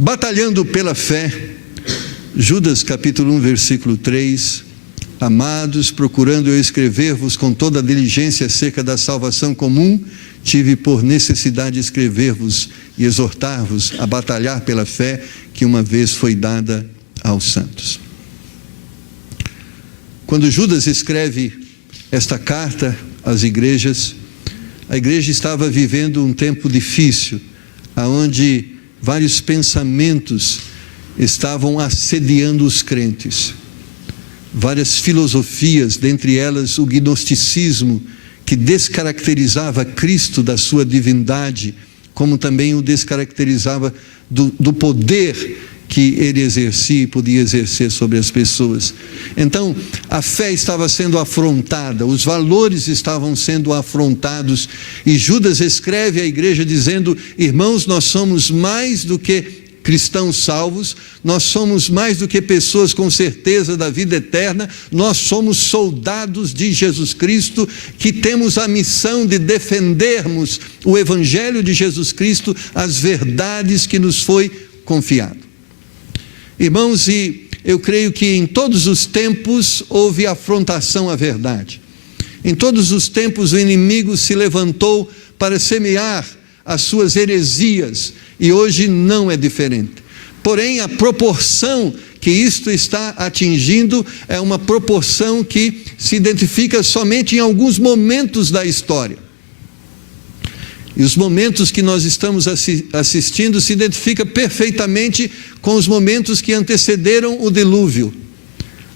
Batalhando pela fé, Judas capítulo 1, versículo 3, amados, procurando eu escrever-vos com toda a diligência acerca da salvação comum, tive por necessidade escrever-vos e exortar-vos a batalhar pela fé que uma vez foi dada aos santos. Quando Judas escreve esta carta às igrejas, a igreja estava vivendo um tempo difícil, onde vários pensamentos estavam assediando os crentes. Várias filosofias, dentre elas o gnosticismo, que descaracterizava Cristo da sua divindade, como também o descaracterizava do poder que ele exercia e podia exercer sobre as pessoas. Então, a fé estava sendo afrontada, os valores estavam sendo afrontados, e Judas escreve à igreja dizendo: irmãos, nós somos mais do que cristãos salvos, nós somos mais do que pessoas com certeza da vida eterna, nós somos soldados de Jesus Cristo, que temos a missão de defendermos o Evangelho de Jesus Cristo, as verdades que nos foi confiado. Irmãos, e eu creio que em todos os tempos houve afrontação à verdade. Em todos os tempos o inimigo se levantou para semear as suas heresias, e hoje não é diferente. Porém, a proporção que isto está atingindo é uma proporção que se identifica somente em alguns momentos da história. E os momentos que nós estamos assistindo se identificam perfeitamente com os momentos que antecederam o dilúvio,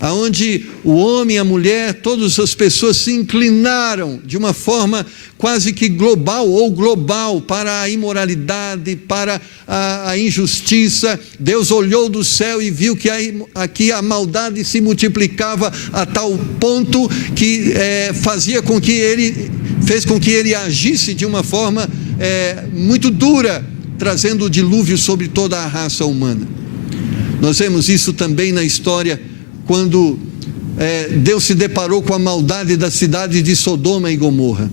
aonde o homem e a mulher, todas as pessoas se inclinaram de uma forma quase que global para a imoralidade, para a injustiça. Deus olhou do céu e viu que aqui a maldade se multiplicava a tal ponto que fez com que ele agisse de uma forma muito dura, trazendo o dilúvio sobre toda a raça humana. Nós vemos isso também na história, quando Deus se deparou com a maldade da cidade de Sodoma e Gomorra.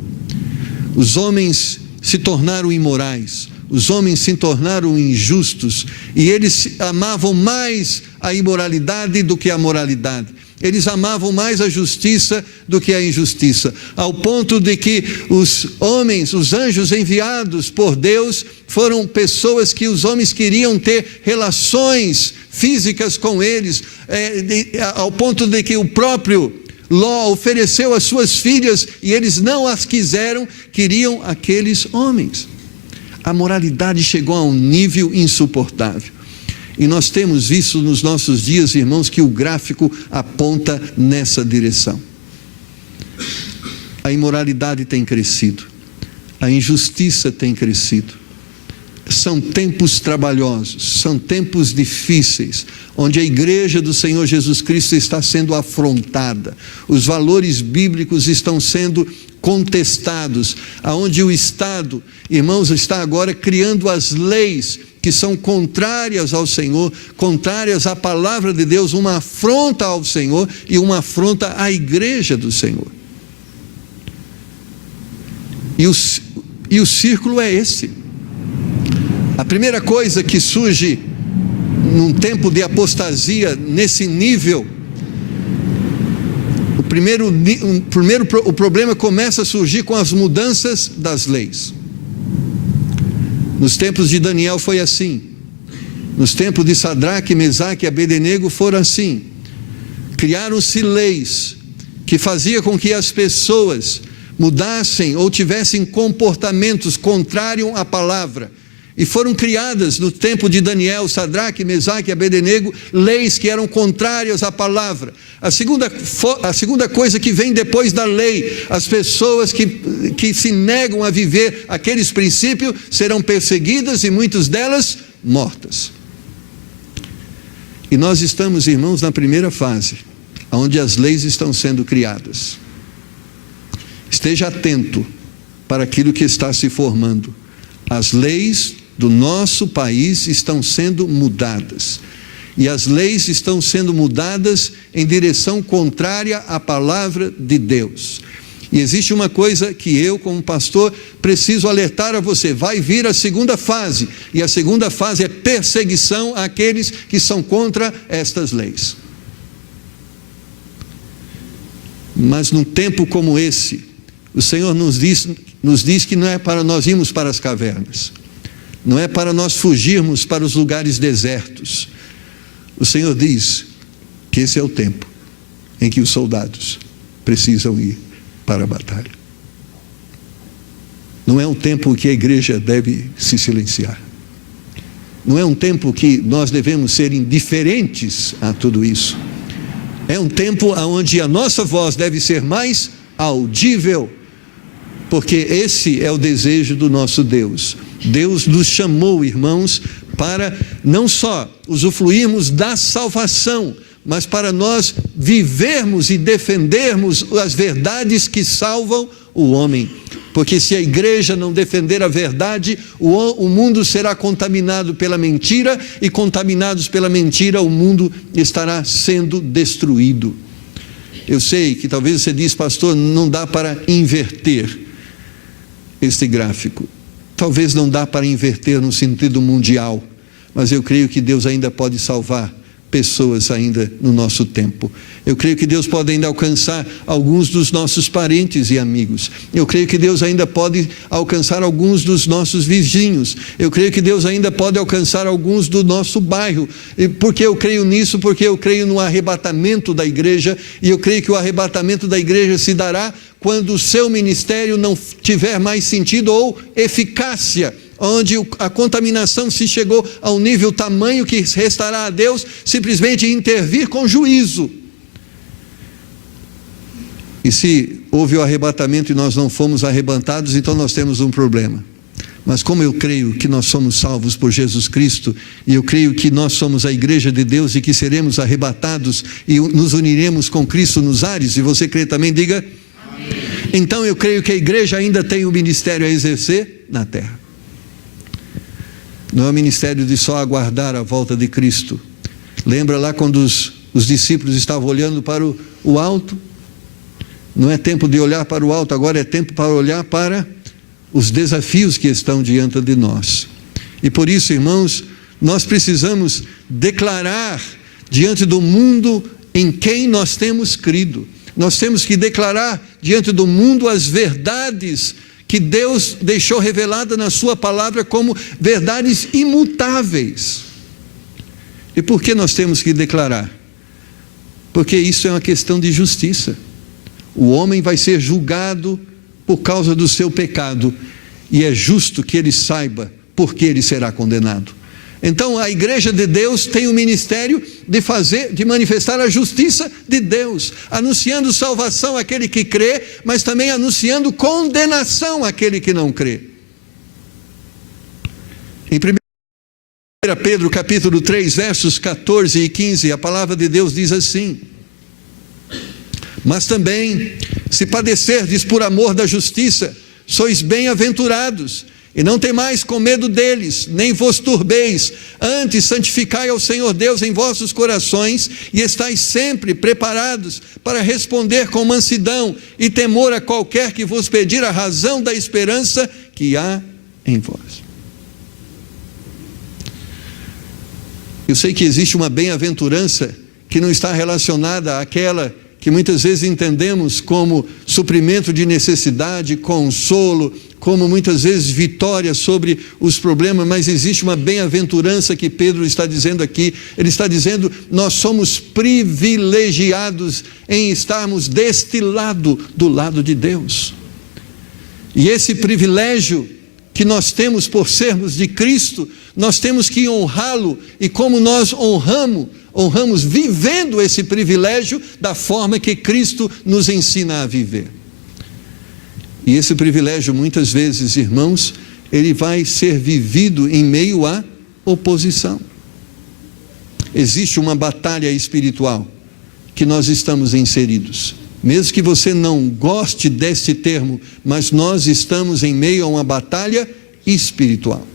Os homens se tornaram imorais, os homens se tornaram injustos, e eles amavam mais a imoralidade do que a moralidade. Eles amavam mais a justiça do que a injustiça, ao ponto de que os homens, os anjos enviados por Deus, foram pessoas que os homens queriam ter relações físicas com eles, ao ponto de que o próprio Ló ofereceu as suas filhas e eles não as quiseram, queriam aqueles homens. A moralidade chegou a um nível insuportável. E nós temos visto nos nossos dias, irmãos, que o gráfico aponta nessa direção. A imoralidade tem crescido, a injustiça tem crescido. São tempos trabalhosos, são tempos difíceis, onde a igreja do Senhor Jesus Cristo está sendo afrontada, os valores bíblicos estão sendo contestados, aonde o Estado, irmãos, está agora criando as leis que são contrárias ao Senhor, contrárias à palavra de Deus, uma afronta ao Senhor e uma afronta à igreja do Senhor. E o círculo é esse. A primeira coisa que surge num tempo de apostasia nesse nível, o problema começa a surgir com as mudanças das leis. Nos tempos de Daniel foi assim, nos tempos de Sadraque, Mesaque e Abednego foram assim. Criaram-se leis que faziam com que as pessoas mudassem ou tivessem comportamentos contrários à palavra. E foram criadas no tempo de Daniel, Sadraque, Mesaque e Abednego, leis que eram contrárias à palavra. A segunda coisa que vem depois da lei, as pessoas que se negam a viver aqueles princípios serão perseguidas e muitas delas mortas. E nós estamos, irmãos, na primeira fase, onde as leis estão sendo criadas. Esteja atento para aquilo que está se formando. As leis do nosso país estão sendo mudadas, e as leis estão sendo mudadas em direção contrária à palavra de Deus. E existe uma coisa que eu, como pastor, preciso alertar a você: vai vir a segunda fase, e a segunda fase é perseguição àqueles que são contra estas leis. Mas num tempo como esse, o Senhor nos diz que não é para nós irmos para as cavernas, não é para nós fugirmos para os lugares desertos. O Senhor diz que esse é o tempo em que os soldados precisam ir para a batalha. Não é um tempo que a igreja deve se silenciar. Não é um tempo que nós devemos ser indiferentes a tudo isso. É um tempo onde a nossa voz deve ser mais audível, porque esse é o desejo do nosso Deus. Deus nos chamou, irmãos, para não só usufruirmos da salvação, mas para nós vivermos e defendermos as verdades que salvam o homem. Porque se a igreja não defender a verdade, o mundo será contaminado pela mentira, e contaminados pela mentira, o mundo estará sendo destruído. Eu sei que talvez você diz: pastor, não dá para inverter este gráfico. Talvez não dá para inverter no sentido mundial, mas eu creio que Deus ainda pode salvar pessoas ainda no nosso tempo. Eu creio que Deus pode ainda alcançar alguns dos nossos parentes e amigos. Eu creio que Deus ainda pode alcançar alguns dos nossos vizinhos. Eu creio que Deus ainda pode alcançar alguns do nosso bairro. E por que eu creio nisso? Porque eu creio no arrebatamento da igreja, e eu creio que o arrebatamento da igreja se dará quando o seu ministério não tiver mais sentido ou eficácia, onde a contaminação se chegou a um nível tamanho que restará a Deus simplesmente intervir com juízo. E se houve o arrebatamento e nós não fomos arrebatados, então nós temos um problema. Mas como eu creio que nós somos salvos por Jesus Cristo, e eu creio que nós somos a igreja de Deus e que seremos arrebatados e nos uniremos com Cristo nos ares, e você crê também, diga amém. Então eu creio que a igreja ainda tem um ministério a exercer na terra. Não é o ministério de só aguardar a volta de Cristo. Lembra lá quando os discípulos estavam olhando para o alto? Não é tempo de olhar para o alto, agora é tempo para olhar para os desafios que estão diante de nós. E por isso, irmãos, nós precisamos declarar diante do mundo em quem nós temos crido. Nós temos que declarar diante do mundo as verdades que Deus deixou revelada na sua palavra como verdades imutáveis. E por que nós temos que declarar? Porque isso é uma questão de justiça. O homem vai ser julgado por causa do seu pecado, e é justo que ele saiba por que ele será condenado. Então a igreja de Deus tem o ministério de manifestar a justiça de Deus, anunciando salvação àquele que crê, mas também anunciando condenação àquele que não crê. Em 1 Pedro capítulo 3, versos 14 e 15, a palavra de Deus diz assim: mas também, se padecerdes por amor da justiça, sois bem-aventurados, e não temais com medo deles, nem vos turbeis, antes santificai ao Senhor Deus em vossos corações, e estais sempre preparados para responder com mansidão e temor a qualquer que vos pedir a razão da esperança que há em vós. Eu sei que existe uma bem-aventurança que não está relacionada àquela que muitas vezes entendemos como suprimento de necessidade, consolo, como muitas vezes vitória sobre os problemas, mas existe uma bem-aventurança que Pedro está dizendo aqui. Ele está dizendo: nós somos privilegiados em estarmos deste lado, do lado de Deus. E esse privilégio que nós temos por sermos de Cristo, nós temos que honrá-lo, e como nós honramos vivendo esse privilégio da forma que Cristo nos ensina a viver. E esse privilégio, muitas vezes, irmãos, ele vai ser vivido em meio à oposição. Existe uma batalha espiritual que nós estamos inseridos. Mesmo que você não goste deste termo, mas nós estamos em meio a uma batalha espiritual.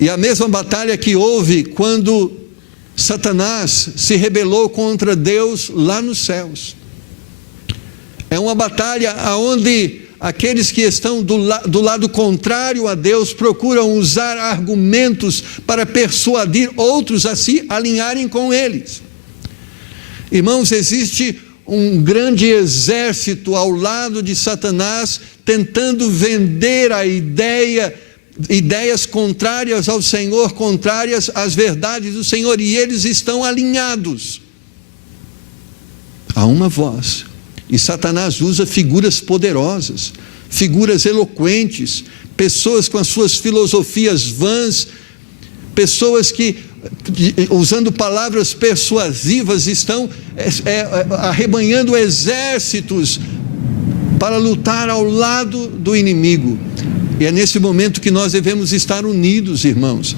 E a mesma batalha que houve quando Satanás se rebelou contra Deus lá nos céus. É uma batalha onde aqueles que estão do lado contrário a Deus procuram usar argumentos para persuadir outros a se alinharem com eles. Irmãos, existe um grande exército ao lado de Satanás tentando vender ideias contrárias ao Senhor, contrárias às verdades do Senhor, e eles estão alinhados a uma voz. E Satanás usa figuras poderosas, figuras eloquentes, pessoas com as suas filosofias vãs, pessoas que, usando palavras persuasivas, estão arrebanhando exércitos para lutar ao lado do inimigo. E é nesse momento que nós devemos estar unidos, irmãos,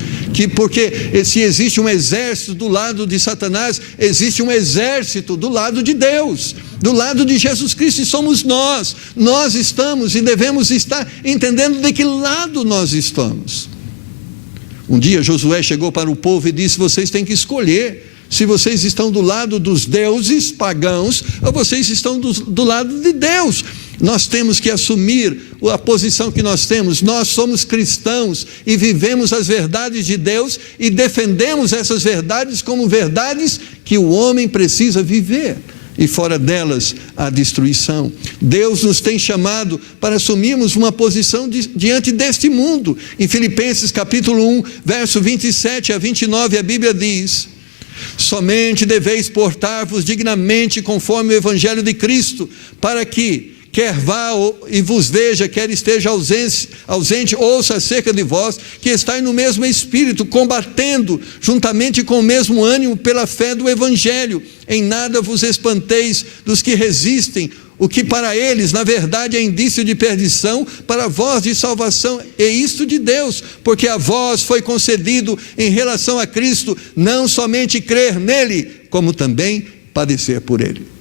porque se existe um exército do lado de Satanás, existe um exército do lado de Deus, do lado de Jesus Cristo, e somos nós estamos e devemos estar entendendo de que lado nós estamos. Um dia Josué chegou para o povo e disse: vocês têm que escolher se vocês estão do lado dos deuses pagãos ou vocês estão do lado de Deus. Nós temos que assumir a posição que nós temos. Nós somos cristãos e vivemos as verdades de Deus e defendemos essas verdades como verdades que o homem precisa viver, e fora delas a destruição. Deus nos tem chamado para assumirmos uma posição diante deste mundo. Em Filipenses capítulo 1, verso 27 a 29, a Bíblia diz: somente deveis portar-vos dignamente conforme o evangelho de Cristo, para que quer vá e vos veja, quer esteja ausente, ouça acerca de vós, que estáis no mesmo espírito, combatendo juntamente com o mesmo ânimo pela fé do evangelho. Em nada vos espanteis dos que resistem, o que para eles na verdade é indício de perdição, para vós de salvação, e isto de Deus, porque a vós foi concedido em relação a Cristo, não somente crer nele, como também padecer por ele.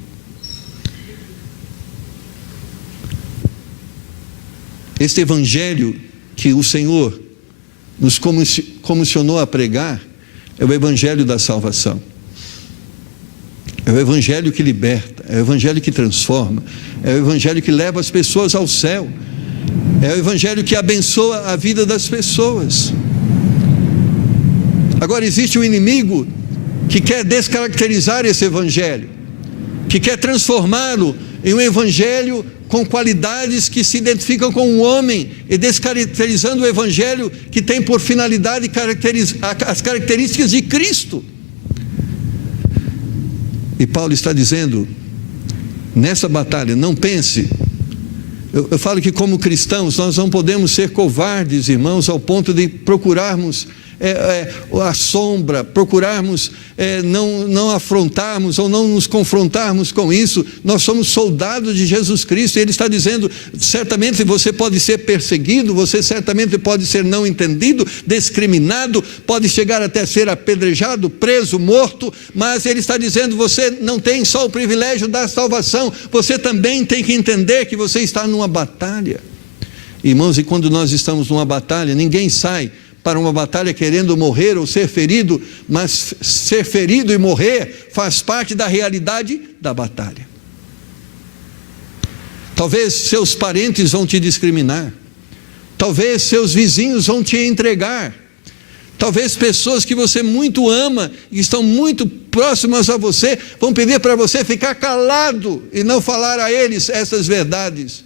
Este evangelho que o Senhor nos comissionou a pregar é o evangelho da salvação. É o evangelho que liberta, é o evangelho que transforma, é o evangelho que leva as pessoas ao céu, é o evangelho que abençoa a vida das pessoas. Agora, existe um inimigo que quer descaracterizar esse evangelho, que quer transformá-lo em um evangelho com qualidades que se identificam com o homem, e descaracterizando o evangelho que tem por finalidade as características de Cristo. E Paulo está dizendo, nessa batalha, não pense, eu falo que como cristãos nós não podemos ser covardes, irmãos, ao ponto de procurarmos a sombra, procurarmos não afrontarmos ou não nos confrontarmos com isso. Nós somos soldados de Jesus Cristo, e Ele está dizendo, certamente você pode ser perseguido, você certamente pode ser não entendido, discriminado, pode chegar até ser apedrejado, preso, morto, mas Ele está dizendo, você não tem só o privilégio da salvação, você também tem que entender que você está numa batalha. Irmãos, e quando nós estamos numa batalha, ninguém sai para uma batalha querendo morrer ou ser ferido, mas ser ferido e morrer faz parte da realidade da batalha. Talvez seus parentes vão te discriminar, talvez seus vizinhos vão te entregar, talvez pessoas que você muito ama e estão muito próximas a você vão pedir para você ficar calado e não falar a eles essas verdades.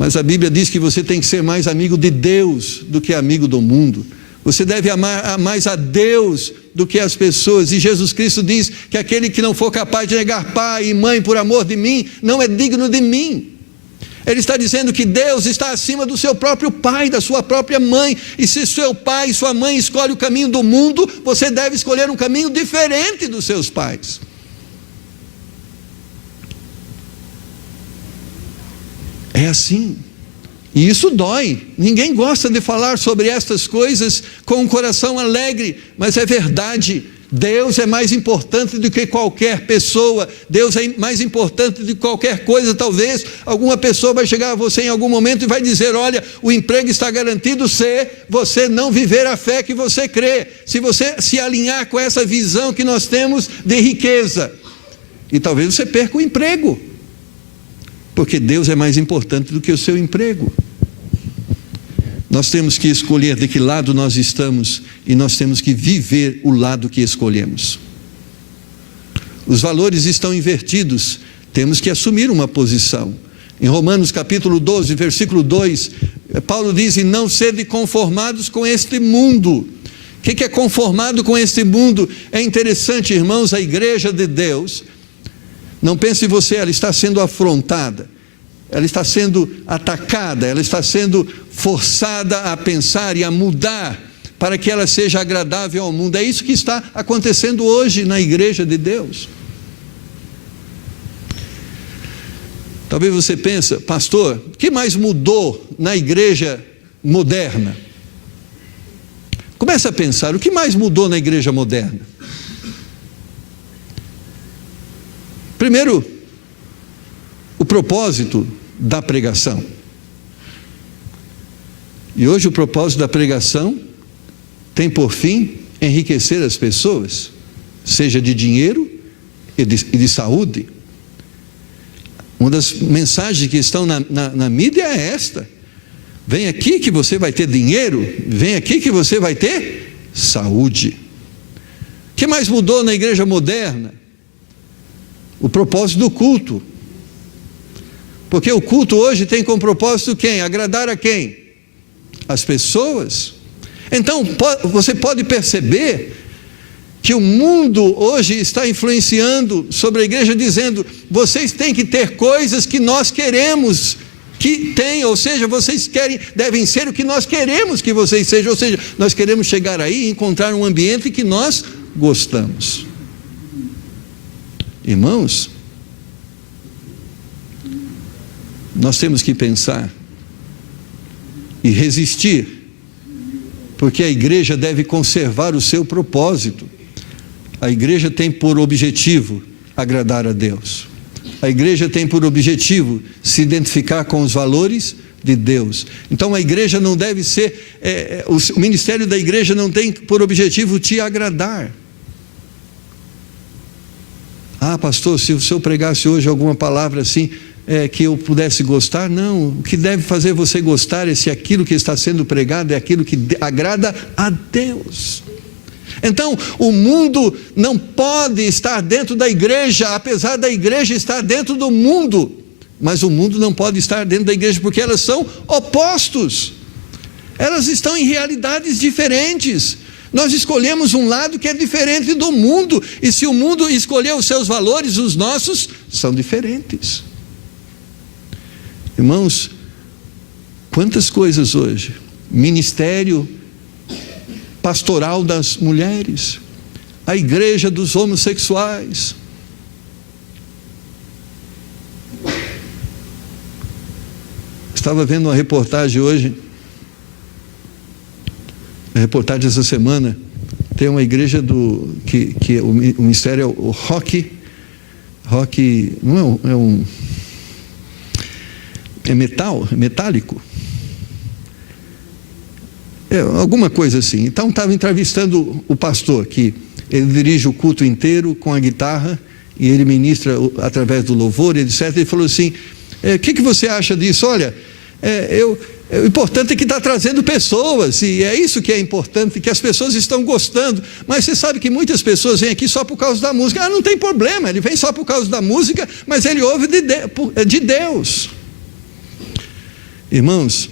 Mas a Bíblia diz que você tem que ser mais amigo de Deus do que amigo do mundo. Você deve amar mais a Deus do que as pessoas. E Jesus Cristo diz que aquele que não for capaz de negar pai e mãe por amor de mim, não é digno de mim. Ele está dizendo que Deus está acima do seu próprio pai, da sua própria mãe. E se seu pai e sua mãe escolhem o caminho do mundo, você deve escolher um caminho diferente dos seus pais. É assim, e isso dói. Ninguém gosta de falar sobre estas coisas com um coração alegre, mas é verdade. Deus é mais importante do que qualquer pessoa, Deus é mais importante do que qualquer coisa. Talvez alguma pessoa vai chegar a você em algum momento e vai dizer, olha, o emprego está garantido se você não viver a fé que você crê, se você se alinhar com essa visão que nós temos de riqueza. E talvez você perca o emprego, porque Deus é mais importante do que o seu emprego. Nós temos que escolher de que lado nós estamos e nós temos que viver o lado que escolhemos. Os valores estão invertidos, temos que assumir uma posição. Em Romanos capítulo 12, versículo 2, Paulo diz: e não sede conformados com este mundo. O que é conformado com este mundo? É interessante, irmãos, a igreja de Deus, não pense você, ela está sendo afrontada, ela está sendo atacada, ela está sendo forçada a pensar e a mudar, para que ela seja agradável ao mundo. É isso que está acontecendo hoje na igreja de Deus. Talvez você pense: pastor, o que mais mudou na igreja moderna? Comece a pensar, o que mais mudou na igreja moderna? Primeiro, o propósito da pregação. E hoje o propósito da pregação tem por fim enriquecer as pessoas, seja de dinheiro e de saúde. Uma das mensagens que estão na mídia é esta: vem aqui que você vai ter dinheiro, vem aqui que você vai ter saúde. O que mais mudou na igreja moderna? O propósito do culto. Porque o culto hoje tem como propósito quem? Agradar a quem? As pessoas. Então você pode perceber que o mundo hoje está influenciando sobre a igreja, dizendo: vocês têm que ter coisas que nós queremos que tenham, ou seja, vocês devem ser o que nós queremos que vocês sejam, ou seja, nós queremos chegar aí e encontrar um ambiente que nós gostamos. Irmãos, nós temos que pensar e resistir, porque a igreja deve conservar o seu propósito. A igreja tem por objetivo agradar a Deus. A igreja tem por objetivo se identificar com os valores de Deus. Então a igreja não deve ser, o ministério da igreja não tem por objetivo te agradar. Ah, pastor, se o senhor pregasse hoje alguma palavra assim, que eu pudesse gostar. Não, o que deve fazer você gostar é se aquilo que está sendo pregado é aquilo que agrada a Deus. Então, o mundo não pode estar dentro da igreja, apesar da igreja estar dentro do mundo, mas o mundo não pode estar dentro da igreja, porque elas são opostos, elas estão em realidades diferentes. Nós escolhemos um lado que é diferente do mundo, e se o mundo escolher os seus valores, os nossos são diferentes. Irmãos, quantas coisas hoje, ministério pastoral das mulheres, a igreja dos homossexuais, estava vendo uma reportagem hoje, a reportagem essa semana, tem uma igreja que o ministério é o rock, não é metálico, alguma coisa assim. Então estava entrevistando o pastor, que ele dirige o culto inteiro com a guitarra, e ele ministra através do louvor, etc. Ele falou assim: o que você acha disso? Olha, o importante é que está trazendo pessoas, e é isso que é importante, que as pessoas estão gostando. Mas você sabe que muitas pessoas vêm aqui só por causa da música. Não tem problema, ele vem só por causa da música, mas ele ouve de Deus. Irmãos,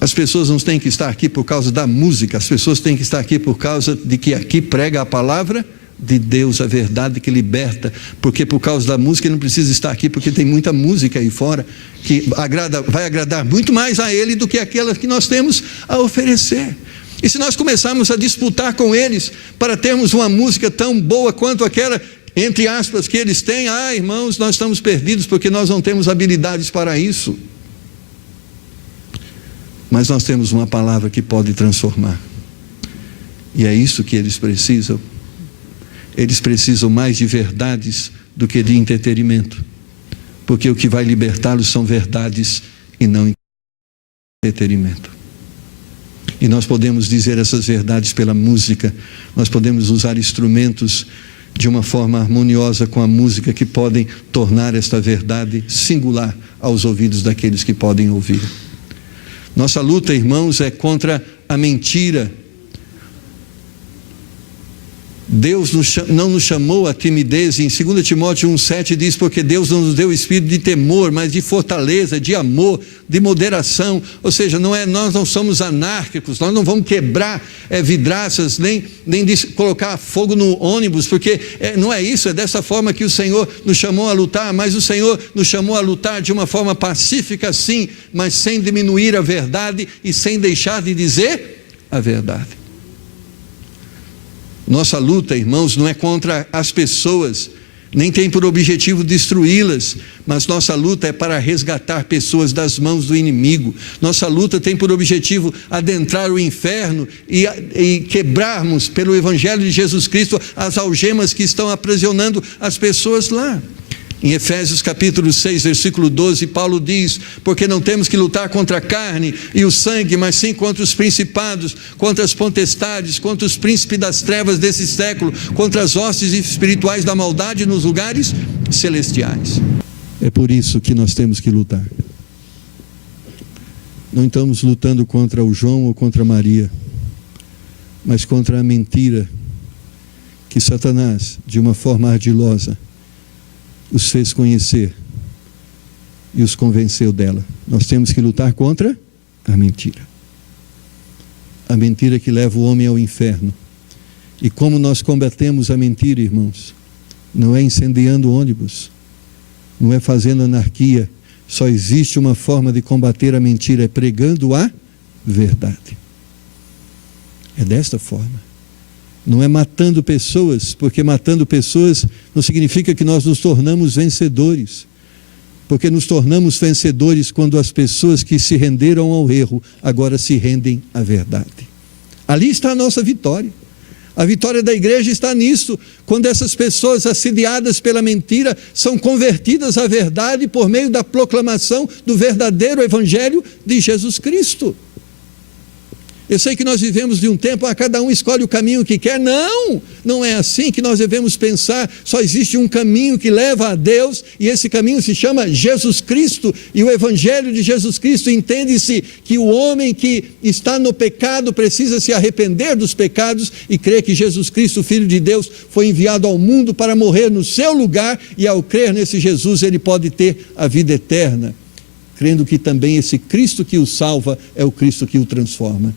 as pessoas não têm que estar aqui por causa da música, as pessoas têm que estar aqui por causa de que aqui prega a palavra de Deus, a verdade que liberta. Porque por causa da música ele não precisa estar aqui, porque tem muita música aí fora que vai agradar muito mais a ele do que aquela que nós temos a oferecer. E se nós começarmos a disputar com eles para termos uma música tão boa quanto aquela, entre aspas, que eles têm, irmãos, nós estamos perdidos, porque nós não temos habilidades para isso. Mas nós temos uma palavra que pode transformar, e é isso que eles precisam. Eles precisam mais de verdades do que de entretenimento, porque o que vai libertá-los são verdades e não entretenimento. E nós podemos dizer essas verdades pela música, nós podemos usar instrumentos de uma forma harmoniosa com a música, que podem tornar esta verdade singular aos ouvidos daqueles que podem ouvir. Nossa luta, irmãos, é contra a mentira. Deus não nos chamou a timidez. Em 2 Timóteo 1,7 diz: porque Deus não nos deu espírito de temor, mas de fortaleza, de amor, de moderação. Ou seja, nós não somos anárquicos, nós não vamos quebrar vidraças, nem colocar fogo no ônibus, porque não é isso. É dessa forma que o Senhor nos chamou a lutar. Mas o Senhor nos chamou a lutar de uma forma pacífica, sim, mas sem diminuir a verdade e sem deixar de dizer a verdade. Nossa luta, irmãos, não é contra as pessoas, nem tem por objetivo destruí-las, mas nossa luta é para resgatar pessoas das mãos do inimigo. Nossa luta tem por objetivo adentrar o inferno e quebrarmos, pelo Evangelho de Jesus Cristo, as algemas que estão aprisionando as pessoas lá. Em Efésios capítulo 6, versículo 12, Paulo diz: porque não temos que lutar contra a carne e o sangue, mas sim contra os principados, contra as potestades, contra os príncipes das trevas desse século, contra as hostes espirituais da maldade nos lugares celestiais. É por isso que nós temos que lutar. Não estamos lutando contra o João ou contra a Maria, mas contra a mentira que Satanás, de uma forma ardilosa, os fez conhecer e os convenceu dela. Nós temos que lutar contra a mentira que leva o homem ao inferno. E como nós combatemos a mentira, irmãos? Não é incendiando ônibus, não é fazendo anarquia. Só existe uma forma de combater a mentira: é pregando a verdade. É desta forma. Não é matando pessoas, porque matando pessoas não significa que nós nos tornamos vencedores. Porque nos tornamos vencedores quando as pessoas que se renderam ao erro agora se rendem à verdade. Ali está a nossa vitória. A vitória da igreja está nisso, quando essas pessoas assediadas pela mentira são convertidas à verdade por meio da proclamação do verdadeiro Evangelho de Jesus Cristo. Eu sei que nós vivemos de um tempo, cada um escolhe o caminho que quer. Não é assim que nós devemos pensar. Só existe um caminho que leva a Deus, e esse caminho se chama Jesus Cristo. E o Evangelho de Jesus Cristo, entende-se que o homem que está no pecado precisa se arrepender dos pecados e crer que Jesus Cristo, Filho de Deus, foi enviado ao mundo para morrer no seu lugar, e ao crer nesse Jesus ele pode ter a vida eterna, crendo que também esse Cristo que o salva é o Cristo que o transforma.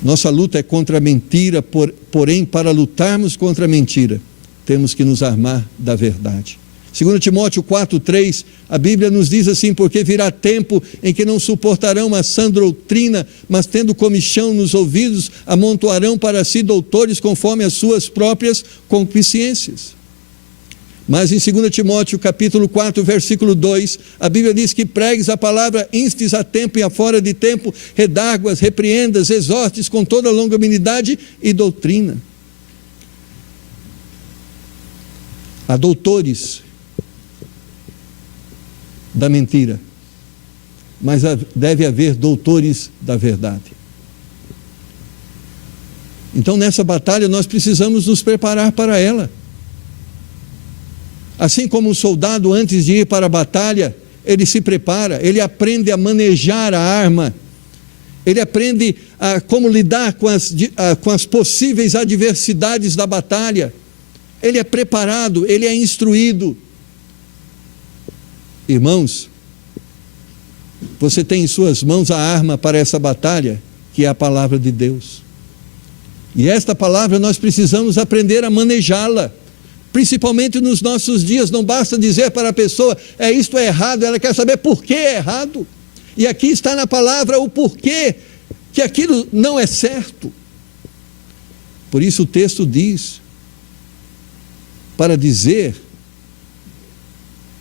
Nossa luta é contra a mentira, porém, para lutarmos contra a mentira, temos que nos armar da verdade. 2 Timóteo 4,3, a Bíblia nos diz assim: porque virá tempo em que não suportarão a sã doutrina, mas tendo comichão nos ouvidos, amontoarão para si doutores conforme as suas próprias concupiscências. Mas em 2 Timóteo capítulo 4, versículo 2, a Bíblia diz que pregues a palavra, instes a tempo e a fora de tempo, redarguas, repreendas, exortes com toda longanimidade e doutrina. Há doutores da mentira, mas deve haver doutores da verdade. Então, nessa batalha nós precisamos nos preparar para ela. Assim como um soldado, antes de ir para a batalha, ele se prepara, ele aprende a manejar a arma, ele aprende a como lidar com as possíveis adversidades da batalha. Ele é preparado, ele é instruído. Irmãos, você tem em suas mãos a arma para essa batalha, que é a palavra de Deus. E esta palavra nós precisamos aprender a manejá-la. Principalmente nos nossos dias, não basta dizer para a pessoa: isto é errado, ela quer saber por que é errado. E aqui está na palavra o porquê que aquilo não é certo. Por isso o texto diz, para dizer,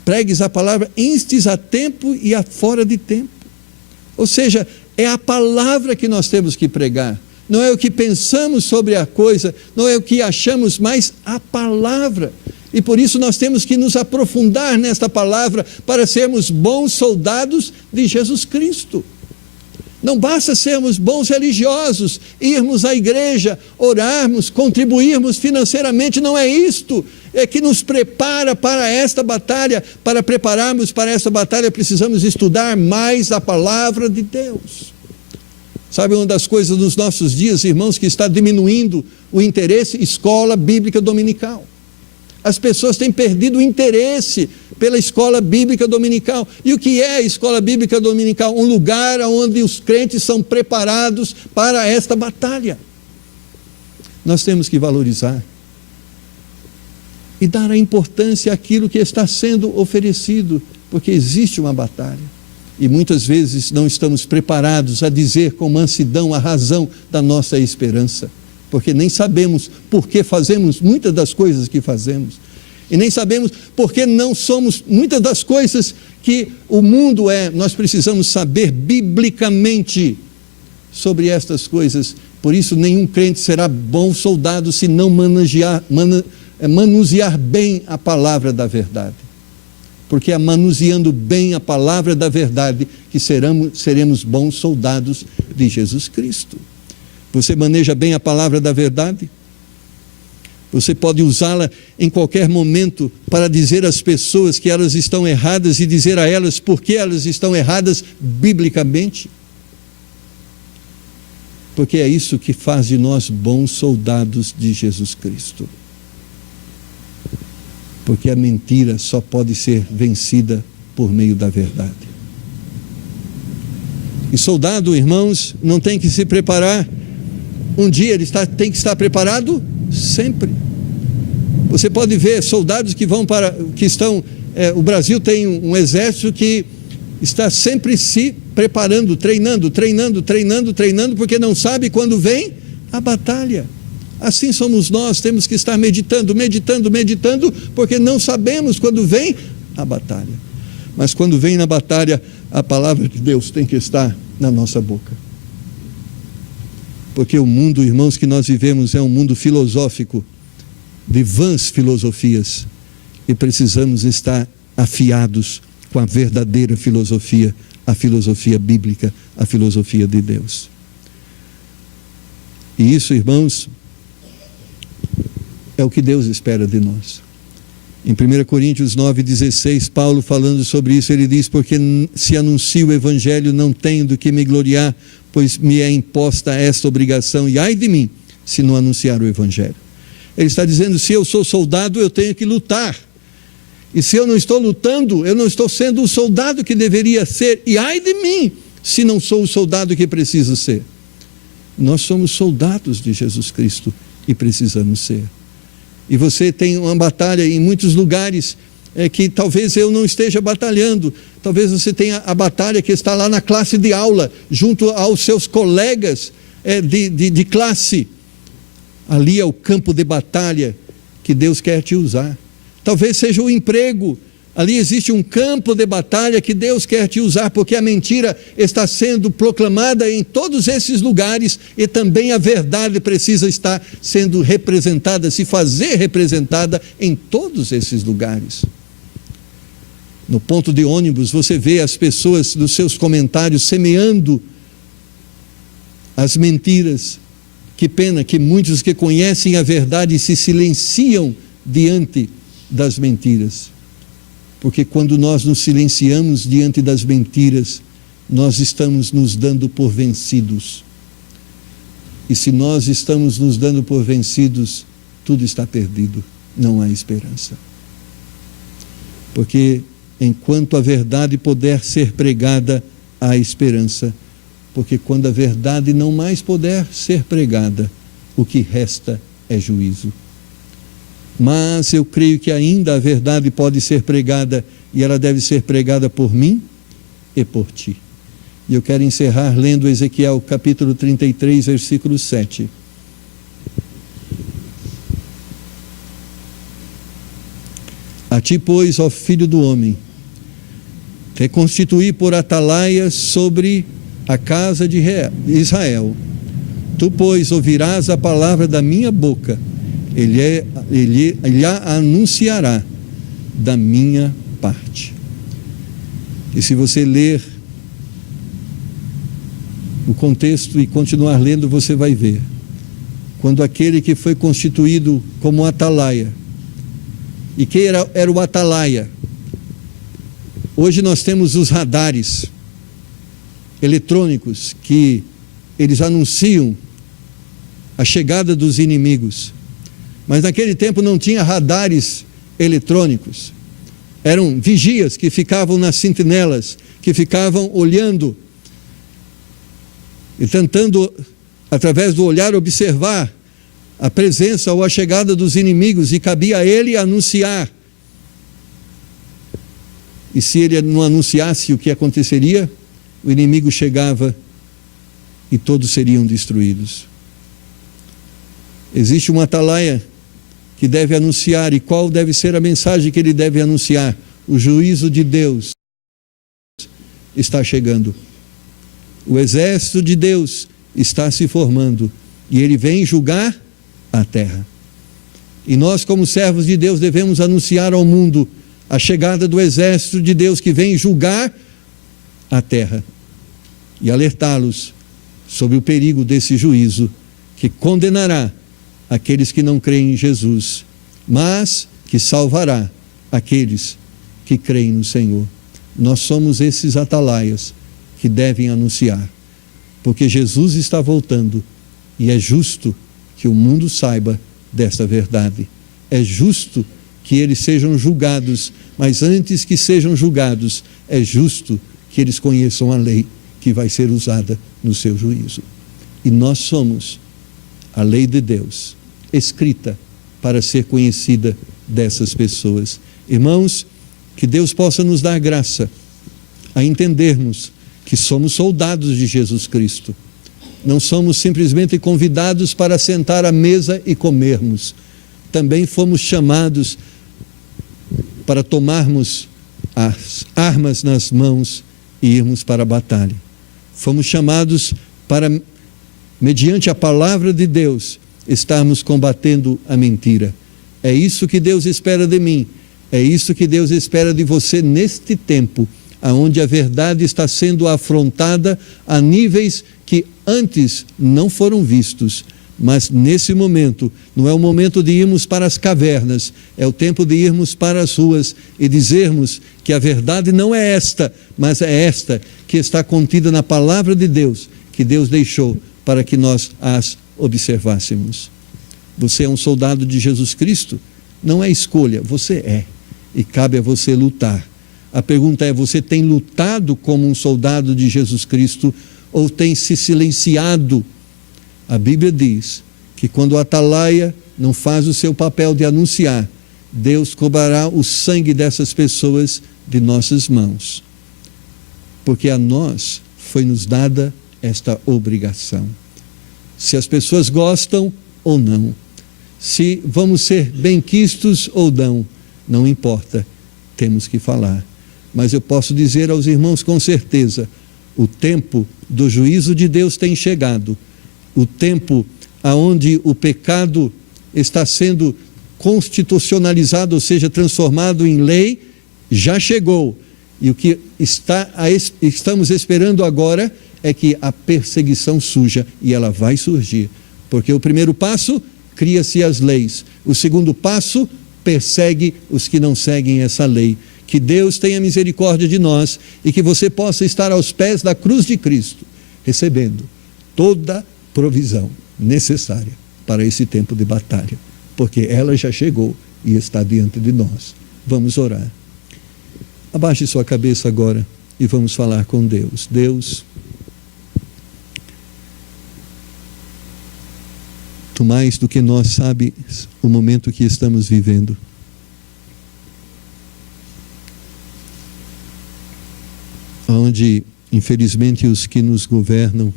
pregues a palavra, instes a tempo e a fora de tempo. Ou seja, é a palavra que nós temos que pregar. Não é o que pensamos sobre a coisa, não é o que achamos, mas a palavra. E por isso nós temos que nos aprofundar nesta palavra para sermos bons soldados de Jesus Cristo. Não basta sermos bons religiosos, irmos à igreja, orarmos, contribuirmos financeiramente, não é isto. É que nos prepara para esta batalha. Para prepararmos para esta batalha, precisamos estudar mais a palavra de Deus. Sabe uma das coisas dos nossos dias, irmãos, que está diminuindo o interesse? Escola bíblica dominical. As pessoas têm perdido o interesse pela escola bíblica dominical. E o que é a escola bíblica dominical? Um lugar onde os crentes são preparados para esta batalha. Nós temos que valorizar e dar a importância àquilo que está sendo oferecido, porque existe uma batalha. E muitas vezes não estamos preparados a dizer com mansidão a razão da nossa esperança, porque nem sabemos por que fazemos muitas das coisas que fazemos, e nem sabemos por que não somos muitas das coisas que o mundo é. Nós precisamos saber biblicamente sobre estas coisas. Por isso nenhum crente será bom soldado se não manusear bem a palavra da verdade. Porque é manuseando bem a palavra da verdade que seremos bons soldados de Jesus Cristo. Você maneja bem a palavra da verdade? Você pode usá-la em qualquer momento para dizer às pessoas que elas estão erradas e dizer a elas por que elas estão erradas biblicamente? Porque é isso que faz de nós bons soldados de Jesus Cristo. Porque a mentira só pode ser vencida por meio da verdade. E soldado, irmãos, não tem que se preparar um dia, ele tem que estar preparado sempre. Você pode ver soldados o Brasil tem um exército que está sempre se preparando, treinando, porque não sabe quando vem a batalha. Assim somos nós, temos que estar meditando, porque não sabemos quando vem a batalha. Mas quando vem na batalha, a palavra de Deus tem que estar na nossa boca. Porque o mundo, irmãos, que nós vivemos é um mundo filosófico, de vãs filosofias, e precisamos estar afiados com a verdadeira filosofia, a filosofia bíblica, a filosofia de Deus. E isso, irmãos, é o que Deus espera de nós. Em 1 Coríntios 9,16, Paulo falando sobre isso, ele diz: porque se anuncio o Evangelho, não tenho do que me gloriar, pois me é imposta esta obrigação, e ai de mim, se não anunciar o Evangelho. Ele está dizendo, se eu sou soldado, eu tenho que lutar. E se eu não estou lutando, eu não estou sendo o soldado que deveria ser, e ai de mim, se não sou o soldado que preciso ser. Nós somos soldados de Jesus Cristo e precisamos ser. E você tem uma batalha em muitos lugares que talvez eu não esteja batalhando. Talvez você tenha a batalha que está lá na classe de aula, junto aos seus colegas de classe. Ali é o campo de batalha que Deus quer te usar. Talvez seja o emprego. Ali existe um campo de batalha que Deus quer te usar, porque a mentira está sendo proclamada em todos esses lugares e também a verdade precisa estar sendo representada, se fazer representada em todos esses lugares. No ponto de ônibus, você vê as pessoas nos seus comentários semeando as mentiras. Que pena que muitos que conhecem a verdade se silenciam diante das mentiras. Porque quando nós nos silenciamos diante das mentiras, nós estamos nos dando por vencidos. E se nós estamos nos dando por vencidos, tudo está perdido, não há esperança. Porque enquanto a verdade puder ser pregada, há esperança. Porque quando a verdade não mais puder ser pregada, o que resta é juízo. Mas eu creio que ainda a verdade pode ser pregada, e ela deve ser pregada por mim e por ti. E eu quero encerrar lendo Ezequiel capítulo 33, versículo 7. A ti, pois, ó filho do homem, reconstituí por atalaia sobre a casa de Israel. Tu, pois, ouvirás a palavra da minha boca, ele a anunciará da minha parte. E se você ler contexto e continuar lendo, você vai ver. Quando aquele que foi constituído como atalaia, e quem era o atalaia? Hoje nós temos os radares eletrônicos que eles anunciam a chegada dos inimigos. Mas naquele tempo não tinha radares eletrônicos. Eram vigias que ficavam nas sentinelas, que ficavam olhando e tentando, através do olhar, observar a presença ou a chegada dos inimigos, e cabia a ele anunciar. E se ele não anunciasse, o que aconteceria? O inimigo chegava e todos seriam destruídos. Existe um atalaia que deve anunciar, e qual deve ser a mensagem que ele deve anunciar? O juízo de Deus está chegando. O exército de Deus está se formando e ele vem julgar a terra. E nós, como servos de Deus, devemos anunciar ao mundo a chegada do exército de Deus que vem julgar a terra e alertá-los sobre o perigo desse juízo que condenará aqueles que não creem em Jesus, mas que salvará aqueles que creem no Senhor. Nós somos esses atalaias que devem anunciar, porque Jesus está voltando e é justo que o mundo saiba desta verdade. É justo que eles sejam julgados, mas antes que sejam julgados, é justo que eles conheçam a lei que vai ser usada no seu juízo. E nós somos a lei de Deus, escrita para ser conhecida dessas pessoas. Irmãos, que Deus possa nos dar graça a entendermos que somos soldados de Jesus Cristo. Não somos simplesmente convidados para sentar à mesa e comermos. Também fomos chamados para tomarmos as armas nas mãos e irmos para a batalha. Fomos chamados para, mediante a palavra de Deus, estarmos combatendo a mentira. É isso que Deus espera de mim. É isso que Deus espera de você neste tempo, onde a verdade está sendo afrontada a níveis que antes não foram vistos. Mas nesse momento, não é o momento de irmos para as cavernas, é o tempo de irmos para as ruas e dizermos que a verdade não é esta, mas é esta que está contida na palavra de Deus, que Deus deixou para que nós as observássemos. Você é um soldado de Jesus Cristo? Não é escolha, você é. E cabe a você lutar. A pergunta é, você tem lutado como um soldado de Jesus Cristo ou tem se silenciado? A Bíblia diz que quando o atalaia não faz o seu papel de anunciar, Deus cobrará o sangue dessas pessoas de nossas mãos. Porque a nós foi nos dada esta obrigação. Se as pessoas gostam ou não, se vamos ser benquistos ou não, não importa, temos que falar. Mas eu posso dizer aos irmãos com certeza, o tempo do juízo de Deus tem chegado. O tempo onde o pecado está sendo constitucionalizado, ou seja, transformado em lei, já chegou. E o que estamos esperando agora é que a perseguição surja, e ela vai surgir. Porque o primeiro passo, cria-se as leis. O segundo passo, persegue os que não seguem essa lei. Que Deus tenha misericórdia de nós e que você possa estar aos pés da cruz de Cristo, recebendo toda provisão necessária para esse tempo de batalha, porque ela já chegou e está diante de nós. Vamos orar. Abaixe sua cabeça agora e vamos falar com Deus. Deus, Tu mais do que nós sabes o momento que estamos vivendo. Onde, infelizmente, os que nos governam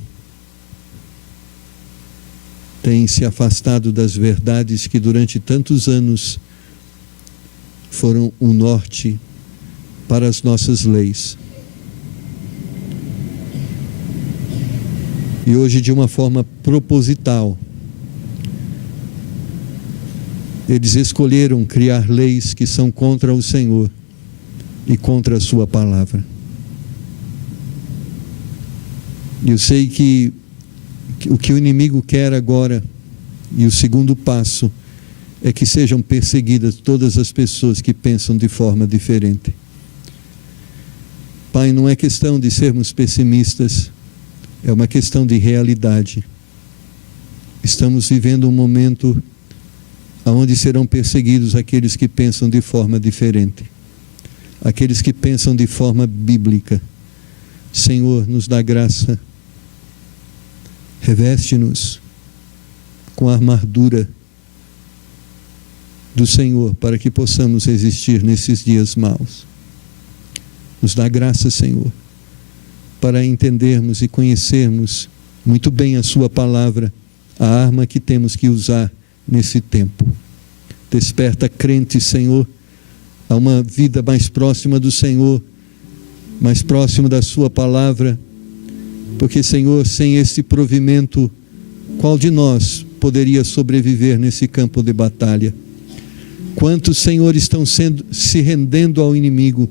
têm se afastado das verdades que durante tantos anos foram um norte para as nossas leis. E hoje, de uma forma proposital, eles escolheram criar leis que são contra o Senhor e contra a sua palavra. E eu sei que o que o inimigo quer agora, e o segundo passo, é que sejam perseguidas todas as pessoas que pensam de forma diferente. Pai, não é questão de sermos pessimistas, é uma questão de realidade. Estamos vivendo um momento onde serão perseguidos aqueles que pensam de forma diferente, aqueles que pensam de forma bíblica. Senhor, nos dá graça, reveste-nos com a armadura do Senhor, para que possamos resistir nesses dias maus. Nos dá graça, Senhor, para entendermos e conhecermos muito bem a sua palavra, a arma que temos que usar nesse tempo. Desperta crentes, Senhor, a uma vida mais próxima do Senhor, mais próximo da sua palavra, porque, Senhor, sem esse provimento, qual de nós poderia sobreviver nesse campo de batalha? Quantos, Senhor, estão se rendendo ao inimigo?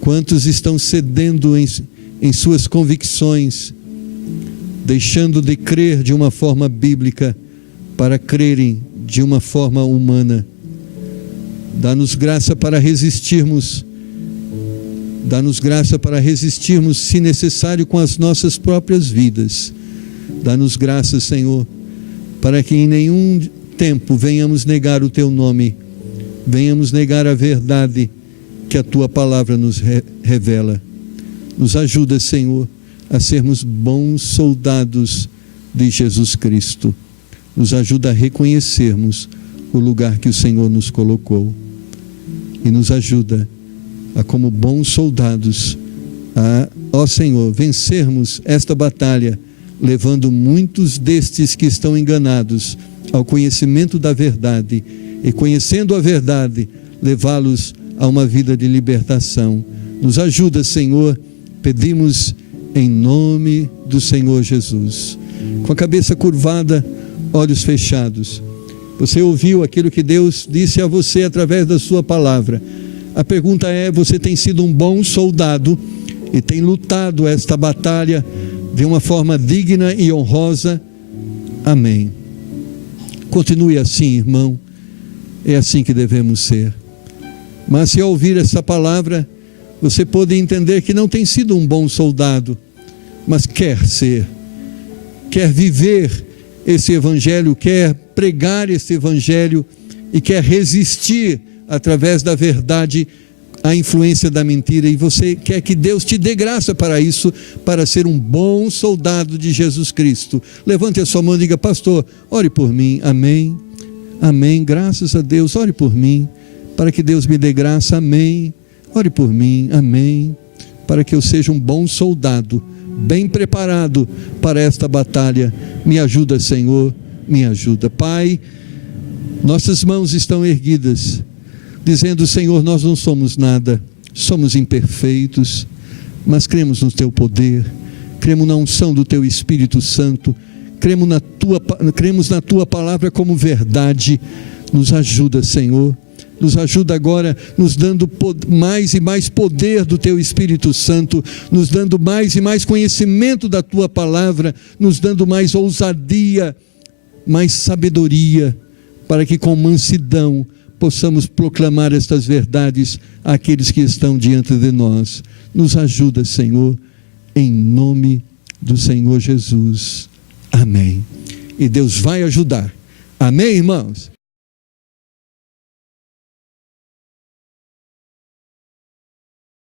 Quantos estão cedendo em suas convicções, deixando de crer de uma forma bíblica para crerem de uma forma humana? Dá-nos graça para resistirmos. Dá-nos graça para resistirmos, se necessário, com as nossas próprias vidas. Dá-nos graça, Senhor, para que em nenhum tempo venhamos negar o Teu nome, venhamos negar a verdade que a Tua palavra nos revela. Nos ajuda, Senhor, a sermos bons soldados de Jesus Cristo. Nos ajuda a reconhecermos o lugar que o Senhor nos colocou. E nos ajuda a, como bons soldados, ó Senhor, vencermos esta batalha, levando muitos destes que estão enganados ao conhecimento da verdade, e conhecendo a verdade, levá-los a uma vida de libertação. Nos ajuda, Senhor, pedimos em nome do Senhor Jesus. Com a cabeça curvada, olhos fechados. Você ouviu aquilo que Deus disse a você através da sua palavra. A pergunta é: você tem sido um bom soldado e tem lutado esta batalha de uma forma digna e honrosa? Amém. Continue assim, irmão. É assim que devemos ser. Mas se ao ouvir essa palavra, você pode entender que não tem sido um bom soldado, mas quer ser, quer viver esse evangelho, quer pregar esse evangelho e quer resistir através da verdade à influência da mentira, e você quer que Deus te dê graça para isso, para ser um bom soldado de Jesus Cristo. Levante a sua mão e diga: pastor, ore por mim. Amém, amém, graças a Deus. Ore por mim, para que Deus me dê graça. Amém, ore por mim. Amém, para que eu seja um bom soldado, bem preparado para esta batalha. Me ajuda, Senhor, me ajuda. Pai, nossas mãos estão erguidas, dizendo: Senhor, nós não somos nada, somos imperfeitos, mas cremos no Teu poder, cremos na unção do Teu Espírito Santo, cremos na Tua palavra como verdade. Nos ajuda, Senhor, nos ajuda agora, nos dando mais e mais poder do Teu Espírito Santo, nos dando mais e mais conhecimento da Tua palavra, nos dando mais ousadia, mais sabedoria, para que com mansidão possamos proclamar estas verdades àqueles que estão diante de nós. Nos ajuda, Senhor, em nome do Senhor Jesus. Amém. E Deus vai ajudar. Amém, irmãos?